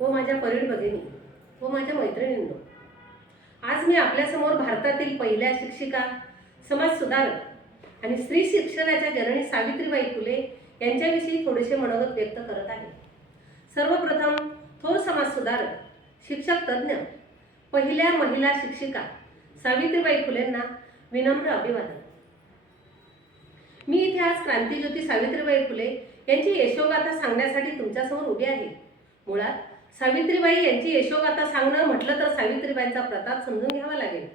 व माझ्या परीण भगिनी व माझ्या मैत्रिणींनो, आज मी आपल्यासमोर भारतातील पहिल्या शिक्षिका, समाज सुधारक आणि स्त्री शिक्षणाच्या जननी सावित्रीबाई फुले यांच्याविषयी थोडेसे मनोगत व्यक्त करत आहे। सर्वप्रथम थोर समाज सुधारक, शिक्षक तज्ञ, पहिल्या महिला शिक्षिका सावित्रीबाई फुलेंना विनम्र अभिवादन। मी इथे आज क्रांतिज्योती सावित्रीबाई फुले यांची यशोगाथा सांगण्यासाठी तुमच्यासमोर उभी आहे। मुळात सावित्रीबाई यांची यशोगाथा सांगणं म्हटलं तर सावित्रीबाईंचा प्रताप समजून घ्यावा लागेल।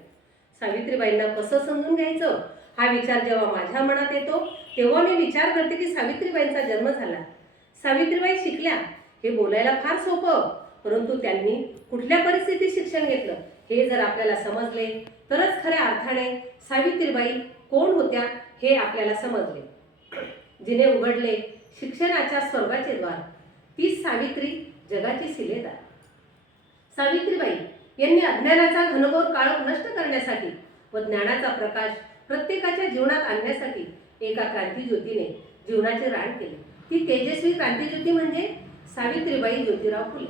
सावित्रीबाईंना कसं समजून घ्यायचं हा विचार जेव्हा माझ्या मनात येतो तेव्हा मी विचार करते की सावित्रीबाईंचा जन्म झाला, सावित्रीबाई शिकल्या हे बोलायला फार सोपं, परंतु त्यांनी कुठल्या परिस्थितीत शिक्षण घेतलं हे जर आपल्याला समजले तरच खऱ्या अर्थाने सावित्रीबाई कोण होत्या हे आपल्याला समजले। जिने उघडले शिक्षणाच्या स्वर्गाचे द्वार, ती सावित्री जगाची शिलेदार। सावित्रीबाई यांनी अज्ञानाचा घनघोर काळोख नष्ट करण्यासाठी व ज्ञानाचा प्रकाश प्रत्येकाच्या जीवनात आणण्यासाठी एका क्रांतिज्योतीने जीवनाचे रान केले। ती तेजस्वी क्रांतिज्योती म्हणजे सावित्रीबाई ज्योतिराव फुले।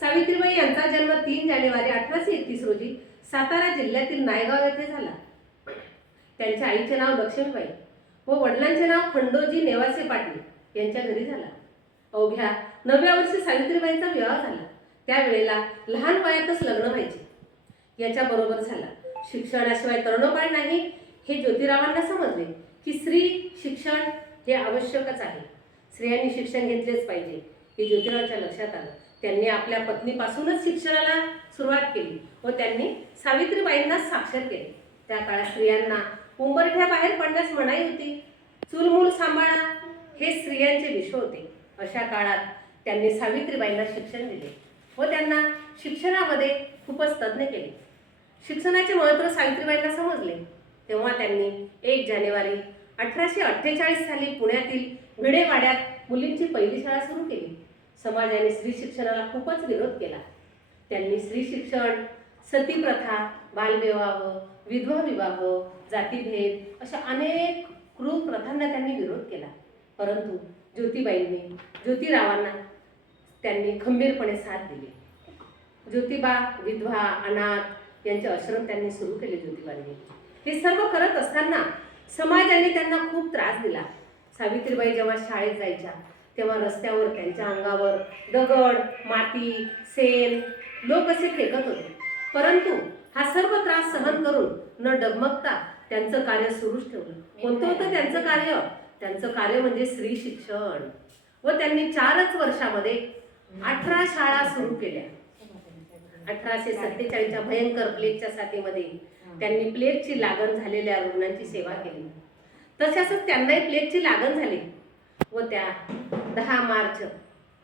सावित्रीबाई यांचा जन्म 3 जानेवारी 1831 रोजी सातारा जिल्ह्यातील नायगाव येथे झाला। त्यांच्या आईचे नाव लक्ष्मीबाई व वडिलांचे नाव खंडोजी नेवासे पाटील यांच्या घरी झाला। अवघ्या 9व्या वर्षी सावित्रीबाईंचा विवाह झाला। त्यावेळेला लहान वयातच लग्न व्हायचे, याच्या बरोबर झाला। शिक्षणाशिवाय तरुणपण नाही हे ज्योतिरावांना समजले की स्त्री शिक्षण हे आवश्यकच आहे, स्त्रियांनी शिक्षण घेतलेच पाहिजे हे ज्योतिरावांच्या लक्षात आलं। त्यांनी आपल्या पत्नीपासूनच शिक्षणाला सुरुवात केली व त्यांनी सावित्रीबाईंना साक्षर केले। त्या काळात स्त्रियांना उंबरठ्याबाहेर पडण्यास मनाई होती, चूलमूल सांभाळा हे स्त्रियांचे विश्व होते। अशा काळात त्यांनी सावित्रीबाईंना शिक्षण दिले व त्यांना शिक्षणामध्ये खूपच तज्ञ केले। शिक्षणाचे महत्त्व सावित्रीबाईंना समजले तेव्हा त्यांनी 1 जानेवारी 1848 साली पुण्यातील भिडेवाड्यात मुलींची पहिली शाळा सुरू केली। समाजाने स्त्री शिक्षणाला खूपच विरोध केला। त्यांनी स्त्री शिक्षण, सती प्रथा, बालविवाह, विधवा विवाह, जातीभेद अशा अनेक क्रूर प्रथांना त्यांनी विरोध केला, परंतु ज्योतिरावांना त्यांनी खंबीरपणे साथ दिली। ज्योतिबा, विधवा, अनाथ यांचे आश्रम त्यांनी सुरू केले ज्योतिबांनी। हे सर्व करत असताना समाजाने त्यांना खूप त्रास दिला। सावित्रीबाई जेव्हा शाळेत जायच्या तेव्हा रस्त्यावर त्यांच्या अंगावर दगड, माती, शेण लोक असे फेकत होते, परंतु हा सर्व त्रास सहन करून न डगमगता त्यांचं कार्य सुरूच ठेवलं। कोणतं होतं त्यांचं कार्य? त्यांचं कार्य म्हणजे स्त्री शिक्षण व त्यांनी 4च वर्षामध्ये 18 शाळा सुरू केल्या। 1847च्या भयंकर प्लेगच्या साथीमध्ये त्यांनी प्लेगची लागण झालेल्या रुग्णांची सेवा केली। तशाच त्यांनाही प्लेगची लागण झाली व त्या 10 मार्च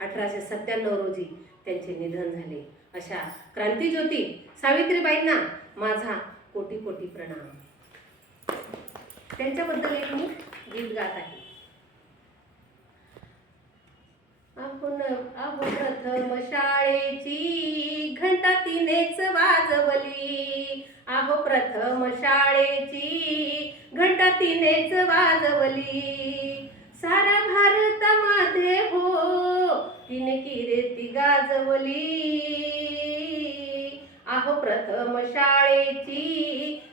1897 रोजी त्यांचे निधन झाले। अशा क्रांतिज्योती सावित्रीबाईंना माझा कोटी कोटी प्रणाम। त्यांच्याबद्दल एक मी गीत गात आहे। अहो प्रथम शाळेची घंटा तिनेच वाजवली, अहो प्रथम शाळेची घंटा तिनेच वाजवली, सारा भारतामध्ये हो तिने कीर्ती गाजवली, अहो प्रथम शाळेची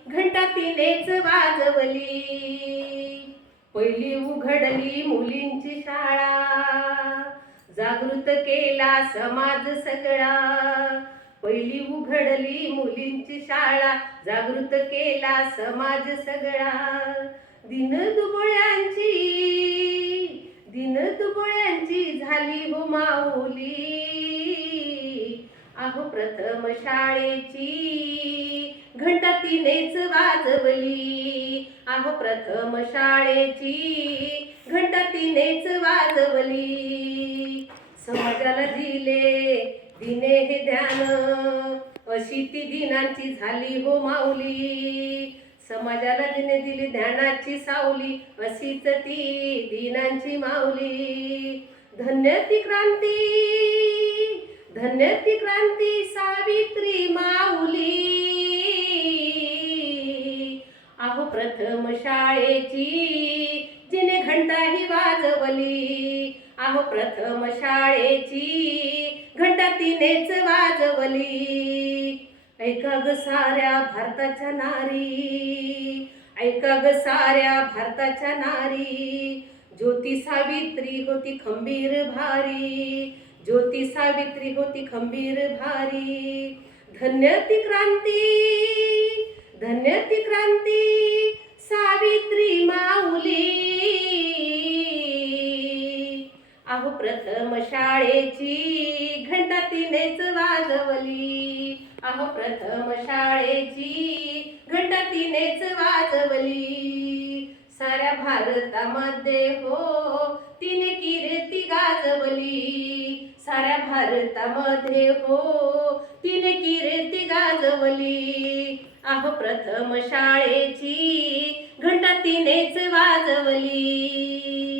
घंटा तिनेच वाजवली, पहिली उघडली मुलींची शाळा, जागृत केला समाज सगळा, पहिली उघडली मुलींची शाळा, जागृत केला समाज सगळा, दिनदुबळ्यांची झाली हो माऊली, अहो प्रथम शाळेची घंटा तिनेच वाजवली, अहो प्रथम शाळेची घंटा तिनेच वाजवली, समाजाला दिने हे ध्यान, अशी ती दिनांची झाली हो माऊली, समाजाला दिले ध्यानाची सावली, अशीच ती दिनांची माऊली, धन्य ती क्रांती सावित्री माऊली, अहो प्रथम शाळेची जिने घंटा ही वाजवली, अहो प्रथम शाळेची घंटा घंटा तिनेच वाजवली. ऐका ग साऱ्या भारताच्या नारी, ऐका ग साऱ्या भारताच्या नारी, ज्योती सावित्री होती खंबीर भारी, ज्योती सावित्री होती खंबीर भारी. धन्य ती क्रांती, धन्य ती क्रांती, सावित्री माऊली. अहो प्रथम शाळेची घंटा तिनेच वाजवली, अहो प्रथम शाळेची घंटा तिनेच वाजवली. साऱ्या भारतामध्ये हो तिने कीर्ती गाजवली, साऱ्या भारतामध्ये हो तिने कीर्ती गाजवली. अहो प्रथम शाळेची घंटा तिनेच वाजवली.